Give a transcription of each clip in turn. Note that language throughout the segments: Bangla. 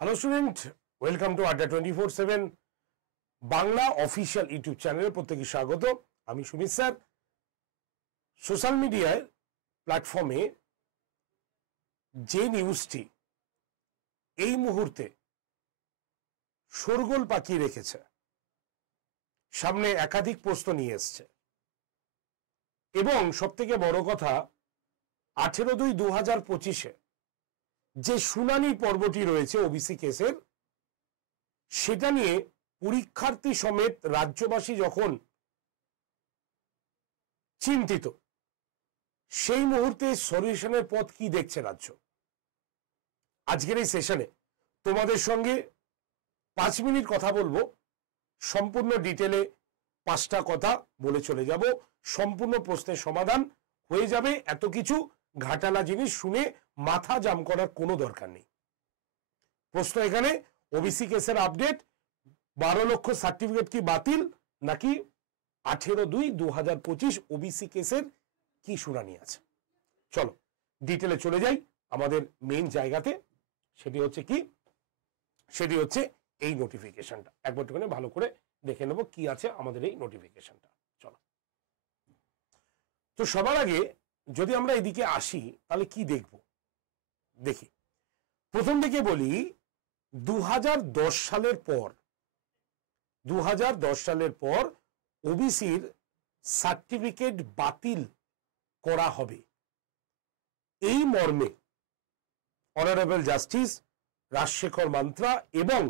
হ্যালো স্টুডেন্ট, ওয়েলকাম টু আড্ডা 24/7 বাংলা অফিসিয়াল ইউটিউব চ্যানেলে প্রত্যেকে স্বাগত। আমি সুমিত স্যার। সোশ্যাল মিডিয়ায় প্ল্যাটফর্মে যে নিউজটি এই মুহূর্তে শোরগোল পাকিয়ে রেখেছে, সামনে একাধিক প্রশ্ন নিয়ে এসছে এবং সবথেকে বড় কথা 18/2/2025 যে শুনানি পর্বটি রয়েছে ওবিসি কেসের, সেটা নিয়ে পরীক্ষার্থী সমেত রাজ্যবাসী যখন চিন্তিত, সেই মুহূর্তে সলিউশনের পথ কি দেখছে রাজ্য। আজকের এই সেশনে তোমাদের সঙ্গে 5 মিনিট কথা বলবো, সম্পূর্ণ ডিটেলে 5টা কথা বলে চলে যাব, সম্পূর্ণ প্রশ্নের সমাধান হয়ে যাবে। এত কিছু ঘাটালা জিনিস শুনে মাথা জাম করার কোনো দরকার নেই। প্রশ্ন এখানে, ওবিসি কেসের আপডেট, 12 লক্ষ সার্টিফিকেট কি বাতিল, নাকি 18/2/2025 ওবিসি কেসের কি শুনানি আছে। চলো ডিটেলে চলে যাই আমাদের মেইন জায়গাতে। সেটি হচ্ছে কি, সেটি হচ্ছে এই নোটিফিকেশনটা। একবারটুখানি ভালো করে দেখে নেব কি আছে আমাদের এই নোটিফিকেশনটা। চলো, তো সবার আগে যদি আমরা এদিকে আসি তাহলে কি দেখব, দেখি। প্রথম দিকে বলি, 2010 সালের পর 2010 সালের পর ওবিসির সার্টিফিকেট বাতিল করা হবে, এই মর্মে অনারেবল জাস্টিস রাজশেখর মান্ত্রা এবং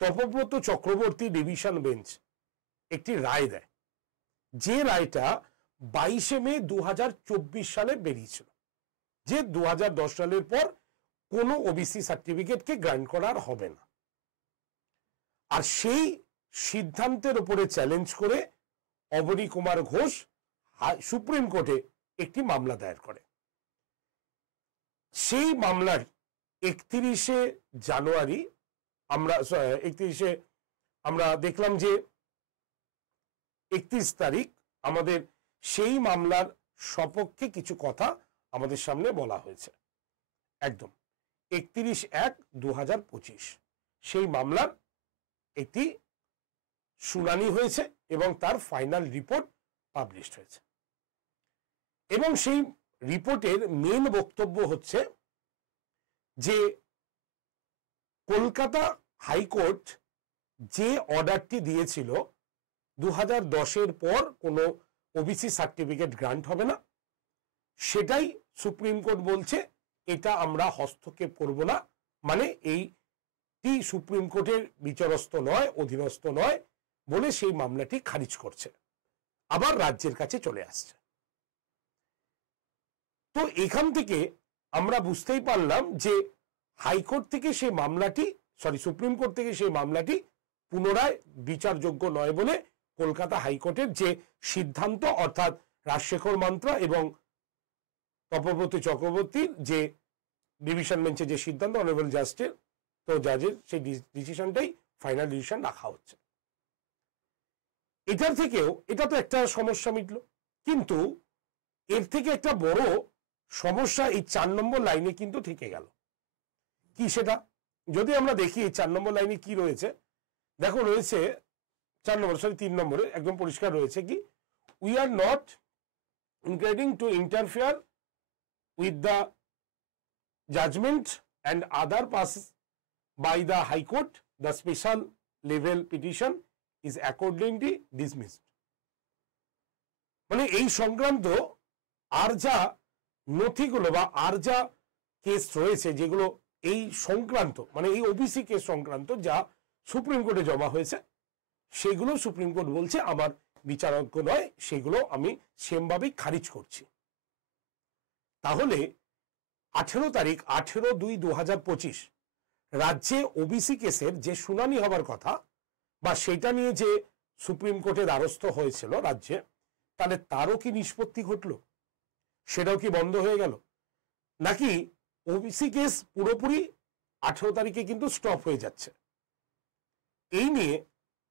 তপব্রত চক্রবর্তী ডিভিশন বেঞ্চ একটি রায় দেয়। যে রায়টা 22 মে 2024 সালে বেরিয়েছিল, যে 2010 সালের পর কোনো ওবিসি সার্টিফিকেটকে গ্রান্ট করা হবে না। আর সেই সিদ্ধান্তের উপরে চ্যালেঞ্জ করে অবনী কুমার ঘোষ সুপ্রিম কোর্টে একটি মামলা দায়ের করে। সেই মামলার 31 জানুয়ারি আমরা দেখলাম যে 31 তারিখ আমাদের সেই মামলার সপক্ষে কিছু কথা আমাদের সামনে বলা হয়েছে। একদম 31/1/2025 সেই মামলার একটি শুনানি হয়েছে এবং তার ফাইনাল রিপোর্ট পাবলিশড হয়েছে। এবং সেই রিপোর্টের মেন বক্তব্য হচ্ছে যে কলকাতা হাইকোর্ট যে অর্ডারটি দিয়েছিল 2010-এর পর কোনো ওবিসি সার্টিফিকেট গ্রান্ট হবে না, সেটাই সুপ্রিম কোর্ট বলছে এটা আমরা হস্তক্ষেপ করব না, মানে এইটি সুপ্রিম কোর্টের বিচারস্থ নয়, অধীনস্থ নয় বলে সেই মামলাটি খারিজ করছে, আবার রাজ্যের কাছে চলে আসছে। তো এখান থেকে আমরা বুঝতেই পারলাম যে হাইকোর্ট থেকে সেই মামলাটি, সুপ্রিম কোর্ট থেকে সেই মামলাটি পুনরায় বিচারযোগ্য নয় বলে কলকাতা হাইকোর্টের যে সিদ্ধান্ত, অর্থাৎ রাজশেখর মান্ত্রা এবং তপব্রত চক্রবর্তীর যে ডিভিশন বেঞ্চে যে সিদ্ধান্ত, অনারেবল জাজের সেই ডিসিশনটাই ফাইনাল ডিসিশন রাখা হচ্ছে। এটার থেকেও, এটা তো একটা সমস্যা মিটলো, কিন্তু এর থেকে একটা বড় সমস্যা এই 4 নম্বর লাইনে কিন্তু থেকে গেল। কি সেটা যদি আমরা দেখি, 4 নম্বর লাইনে কি রয়েছে দেখো, রয়েছে 3 নম্বরে একদম পরিষ্কার রয়েছে কি, we are not including two interfere with the judgment and other passes by the High Court, the special level petition is accordingly dismissed। মানে এই সংক্রান্ত আর যা নথিগুলো বা আর যা কেস রয়েছে, যেগুলো এই সংক্রান্ত, মানে এই ওবিসি কেস সংক্রান্ত যা সুপ্রিম কোর্টে জমা হয়েছে, সেগুলো সুপ্রিম কোর্ট বলছে আমার বিচারজ্ঞ নয়, সেগুলো আমি সেমভাবেই খারিজ করছি। তাহলে 18 তারিখ 18/2/2025 রাজ্যে ওবিসি কেসের যে শুনানি হবার কথা বা সেটা নিয়ে যে সুপ্রিম কোর্টের দ্বারস্থ হয়েছিল রাজ্যে, তাহলে তারও কি নিষ্পত্তি ঘটলো? সেটাও কি বন্ধ হয়ে গেল? নাকি ওবিসি কেস পুরোপুরি 18 তারিখে কিন্তু স্টপ হয়ে যাচ্ছে? এই নিয়ে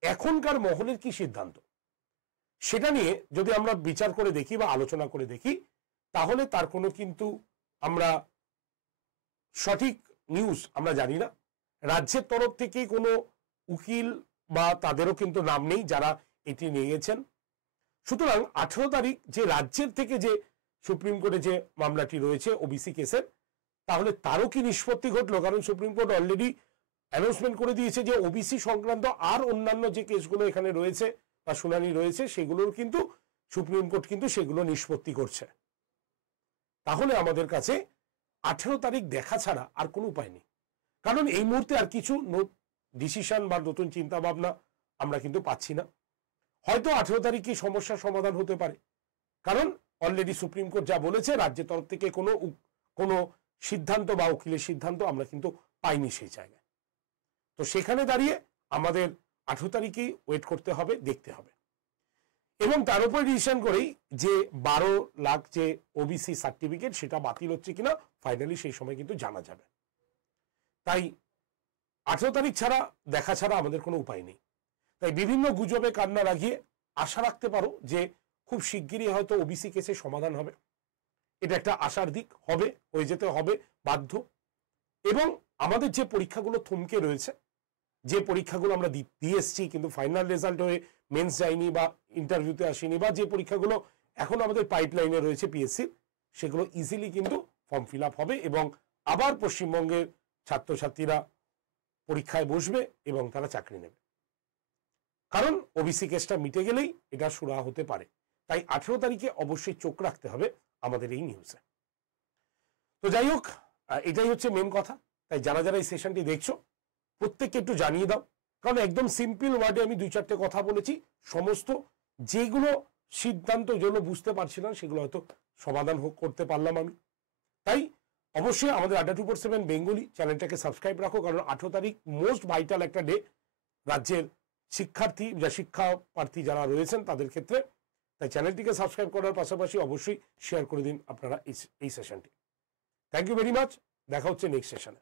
এখনকার মহলের কি সিদ্ধান্ত, সেটা নিয়ে যদি আমরা বিচার করে দেখি বা আলোচনা করে দেখি, তাহলে তার কোনো কিন্তু আমরা সঠিক নিউজ আমরা জানি না। রাজ্যের তরফ থেকে কোনো উকিল বা তাদেরও কিন্তু নাম নেই যারা এটি নিয়ে গেছেন। সুতরাং 18 তারিখ যে রাজ্যের থেকে যে সুপ্রিম কোর্টে যে মামলাটি রয়েছে ওবিসি কেসের, তাহলে তারও কি নিষ্পত্তি ঘটলো? কারণ সুপ্রিম কোর্ট অলরেডি অ্যানাউন্সমেন্ট করে দিয়েছে যে ওবিসি সংক্রান্ত আর অন্যান্য যে কেসগুলো এখানে রয়েছে বা শুনানি রয়েছে সেগুলোর কিন্তু সুপ্রিম কোর্ট কিন্তু সেগুলো নিষ্পত্তি করছে। তাহলে আমাদের কাছে 18 তারিখ দেখা ছাড়া আর কোনো উপায় নেই, কারণ এই মুহূর্তে আর কিছু ডিসিশন বা নতুন চিন্তা ভাবনা আমরা কিন্তু পাচ্ছি না। হয়তো 18 তারিখে সমস্যার সমাধান হতে পারে, কারণ অলরেডি সুপ্রিম কোর্ট যা বলেছে রাজ্যের তরফ থেকে কোনো সিদ্ধান্ত বা উকিলের সিদ্ধান্ত আমরা কিন্তু পাইনি সেই জায়গায়। তো সেখানে দাঁড়িয়ে আমাদের 18 তারিখেই ওয়েট করতে হবে, দেখতে হবে, এবং তার উপরে ডিসিশন করেই যে 12 লাখ যে ওবিসি সার্টিফিকেট সেটা বাতিল হচ্ছে কিনা ফাইনালি সেই সময় কিন্তু জানা যাবে। তাই 18 তারিখ ছাড়া দেখা ছাড়া আমাদের কোনো উপায় নেই। তাই বিভিন্ন গুজবে কান্না লাগিয়ে আশা রাখতে পারো যে খুব শিগগিরই হয়তো ওবিসি কেসের সমাধান হবে। এটা একটা আশার দিক, হবে, হয়ে যেতে হবে বাধ্য। এবং আমাদের যে পরীক্ষাগুলো থমকে রয়েছে, যে পরীক্ষাগুলো আমরা দিয়ে এসছি কিন্তু ফাইনাল রেজাল্ট হয়ে মেন্স যায়নি বা ইন্টারভিউতে আসেনি, বা যে পরীক্ষাগুলো এখন আমাদের পাইপলাইনে রয়েছে পিএসসি, সেগুলো ইজিলি কিন্তু ফর্ম ফিল আপ হবে এবং আবার পশ্চিমবঙ্গের ছাত্রছাত্রীরা পরীক্ষায় বসবে এবং তারা চাকরি নেবে। কারণ ওবিসি কেসটা মিটে গেলেই এটা সুরা হতে পারে। তাই 18 তারিখে অবশ্যই চোখ রাখতে হবে আমাদের এই নিউজে। তো যাই হোক, এটাই হচ্ছে মেন কথা। তাই যারা যারা এই সেশনটি দেখছো প্রত্যেককে একটু জানিয়ে দাও, কারণ একদম সিম্পল ওয়ার্ডে আমি 2-4টে কথা বলেছি। সমস্ত যেগুলো সিদ্ধান্ত যেগুলো বুঝতে পারছিলাম সেগুলো হয়তো সমাধান করতে পারলাম আমি। তাই অবশ্যই আমাদের আড্ডা 247 বেঙ্গলি চ্যানেলটাকে সাবস্ক্রাইব রাখো, কারণ 18 তারিখ মোস্ট ভাইটাল একটা ডে রাজ্যের শিক্ষার্থী বা শিক্ষা প্রার্থী যারা রয়েছেন তাদের ক্ষেত্রে। তাই চ্যানেলটিকে সাবস্ক্রাইব করার পাশাপাশি অবশ্যই শেয়ার করে দিন আপনারা এই সেশনটি। Thank you very much. দেখা হচ্ছে নেক্সট সেশনে।